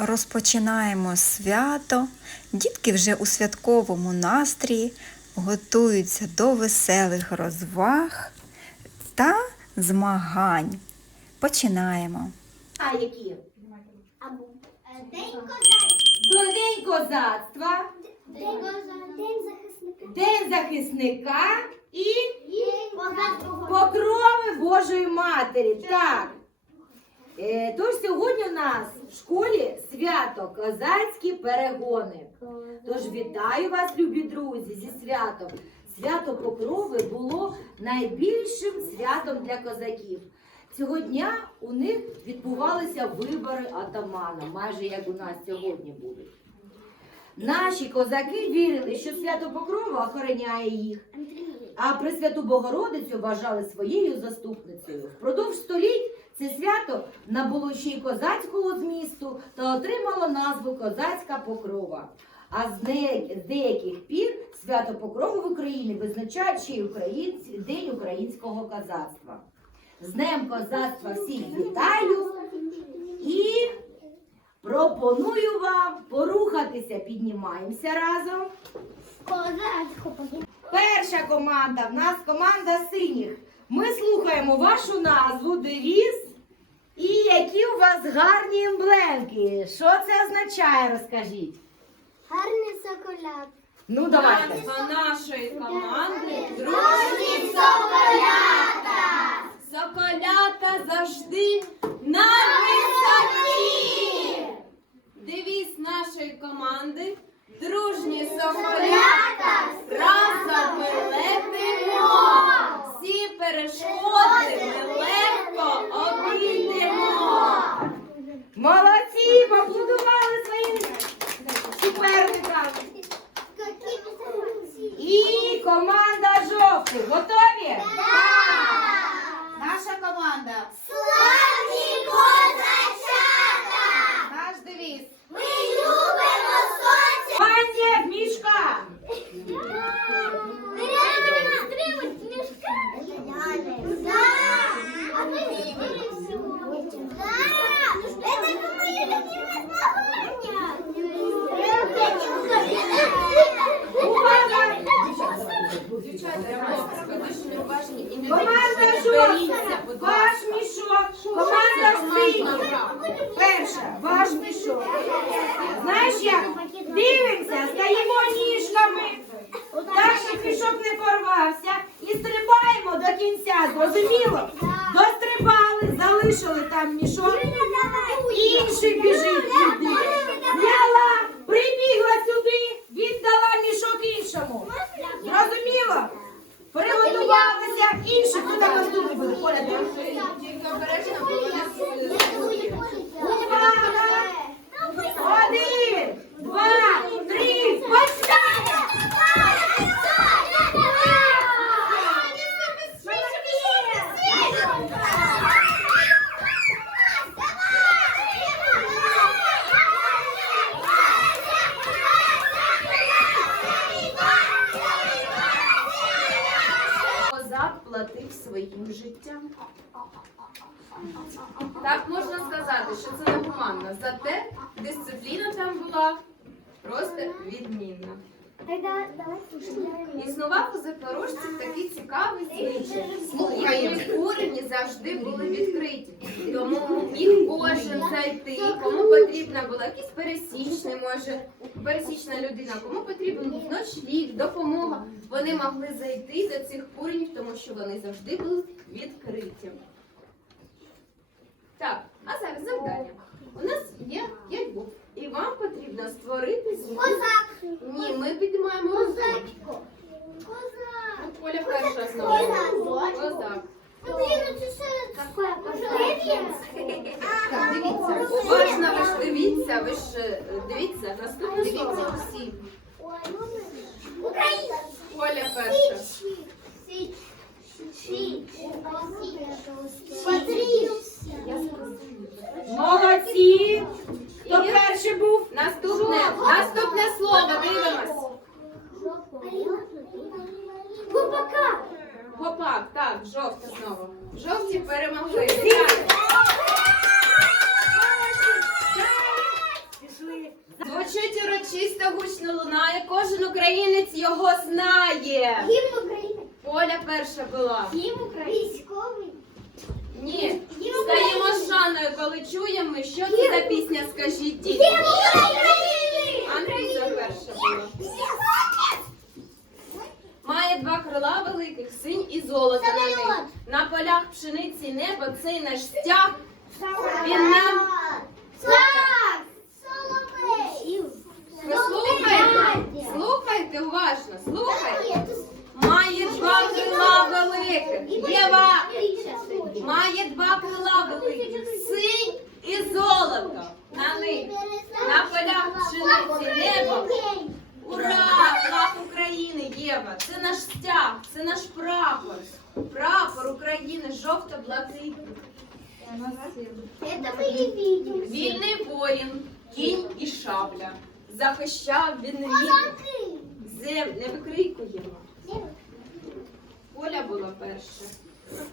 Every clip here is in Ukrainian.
Розпочинаємо свято. Дітки вже у святковому настрії готуються до веселих розваг та змагань. Починаємо. А які? День. До День козацтва, День захисника. День захисника і День покрови Божої Матері. Так. Е, тож сьогодні у нас в школі свято козацькі перегони. Тож вітаю вас, любі друзі, зі святом. Свято Покрови було найбільшим святом для козаків. Цього дня у них відбувалися вибори атамана, майже як у нас сьогодні будуть. Наші козаки вірили, що свято Покрова охороняє їх, а Пресвяту Богородицю вважали своєю заступницею. Впродовж століть це свято набуло ще й козацького змісту та отримало назву Козацька Покрова. А з, деяких пір свято Покрови в Україні визначають ще й українці, День українського козацтва. З Днем козацтва всіх вітаю і пропоную вам порухатися. Піднімаємося разом. Перша команда в нас команда синіх. Ми слухаємо вашу назву, девіз і які у вас гарні емблемки. Що це означає, розкажіть. Гарний соколяк. Ну, давайте. Назва нашої команди Друзі соколята. Соколята завжди на висоті. Девіз нашої команди дружні соколята разом ми летимо. Всі перешкоди ми легко обійдемо. Молодці, поаплодували своїм суперникам. І команда жовтих. Готові? Наша команда. Славні козачата! Наш девіз. Ми любимо сонце! Пані в мішка. Увага! Ви дуже уважні і не Команда жовтих. Ваш мішок. Команда синіх. Перша, ваш мішок. Знаєш як? Дивимося, стаємо ніжками. Так, щоб мішок не порвався. І стрибаємо до кінця. Зрозуміло? Дострибали, залишили там мішок. Інший біжить Digo, agora já. Козак своїм життям. Так можна сказати, що це негуманно. Зате дисципліна там була просто відмінна. Існував у запорожців такий цікавий звичай. Їхні курені завжди були відкриті. Тому міг кожен зайти, кому потрібна була якийсь пересічний, може пересічна людина, кому потрібен був ночліг, допомога. Вони могли зайти до цих куренів, тому що вони завжди були відкриті. Так, а зараз завдання. У нас є п'ять букв, і вам потрібно створити звук. Козак. Ні, ми піднімаємо руку. Козачко. Козак. Ну, Поля перша знову. Козак. Блин, ну ты что? Какое козак? Так, дивіться. Уважно ви ж дивіться, ви ж е, дивіться, наступне слово. всі. Украина. Поля перша. Молодці! Хто перший був? Наступне, наступне слово, дивимось. Губака. Гопак, так, жовте знову. Жовті перемогли. Так. Пісню лунає, кожен українець його знає. Гімн України. Поля перша була. Гімн України. Військовий. Ні. Стаємо з Жанною, коли чуємо, що це за пісня, скажіть діти. Гімн України. Андрійця перша була. Має два крила великих, синь і золото на них. На полях пшениці небо цей наш стяг. Він нам Так. Уважно, слухайте. Має два крила великих. Єва має два крила великих, синь і золото на них. На полях пшениці небо. Ура! Флаг України, Єва! Це наш стяг, це наш прапор. Прапор України жовто-блакитний. Вільний воїн, кінь і шабля. Захищав він рідну землю. Не викрикуємо. Поля була перша.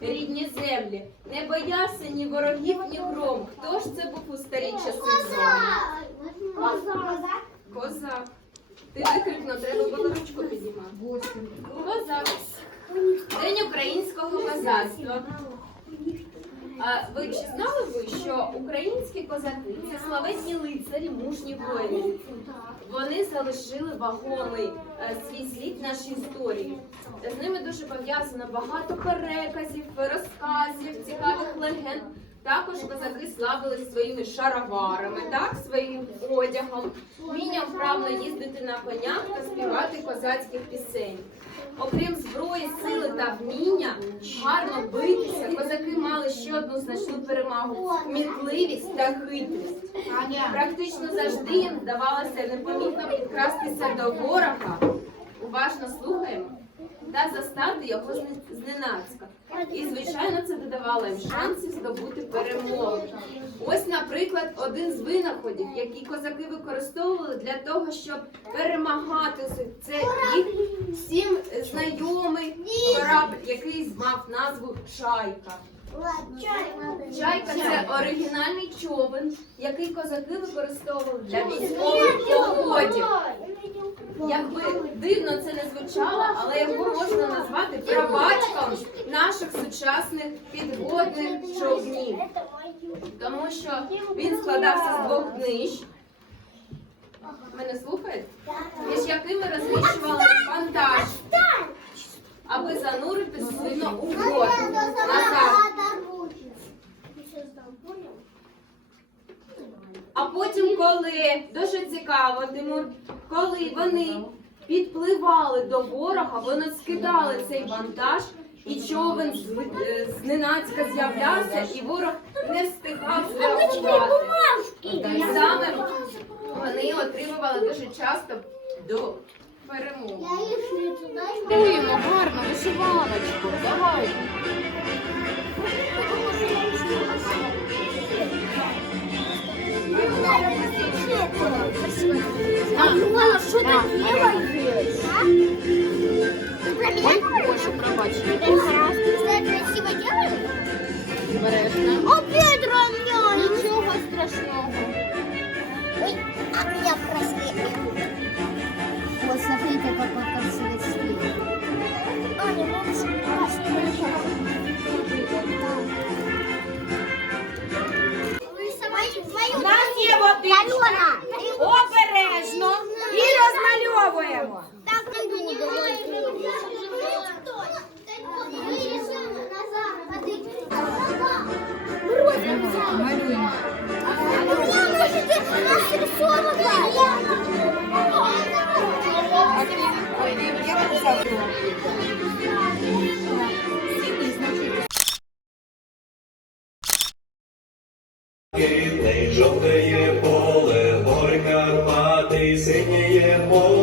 Рідні землі. Не боявся ні ворогів, ні гром. Хто ж це був у старі часи? Козак. Козак. Ти викрикнув, треба було ручку підіймати. Козак. День українського козацтва. А ви чи знали ви, що українські козаки це славетні лицарі, мужні воїни? Вони залишили вагомий е, свій слід нашій історії. З ними дуже пов'язано багато переказів, розказів, цікавих легенд. Також козаки славились своїми шароварами, так, своїм одягом, вмінням вправно їздити на конях та співати козацьких пісень. Окрім зброї, сили та вміння гарно битися, козаки мали ще одну значну перемагу кмітливість та хитрість. Практично завжди їм вдавалося непомітно підкрастися до ворога. Уважно слухаємо та застати його зненацька. І, звичайно, це додавало їм шансів здобути перемогу. Ось, наприклад, один з винаходів, які козаки використовували для того, щоб перемагати це їх всім знайомий корабль, який мав назву Чайка. Чайка це оригінальний човен, який козаки використовували для військових походів. Якби дивно це не звучало, але його можна назвати прабатьком наших сучасних підводних човнів, тому що він складався з двох днищ. Мене слухають? Між якими розміщували вантаж, аби занурити судно у воду. А потім, коли дуже цікаво, Тимур, коли вони підпливали до ворога, вони скидали цей вантаж, і човен е, зненацька з'являвся, і ворог не встигав зреагувати. І саме вони отримували дуже часто до перемоги. Гарно, вишиваночку, давай. Yeah. Китний жовтеє поле, горька мати синіє поле.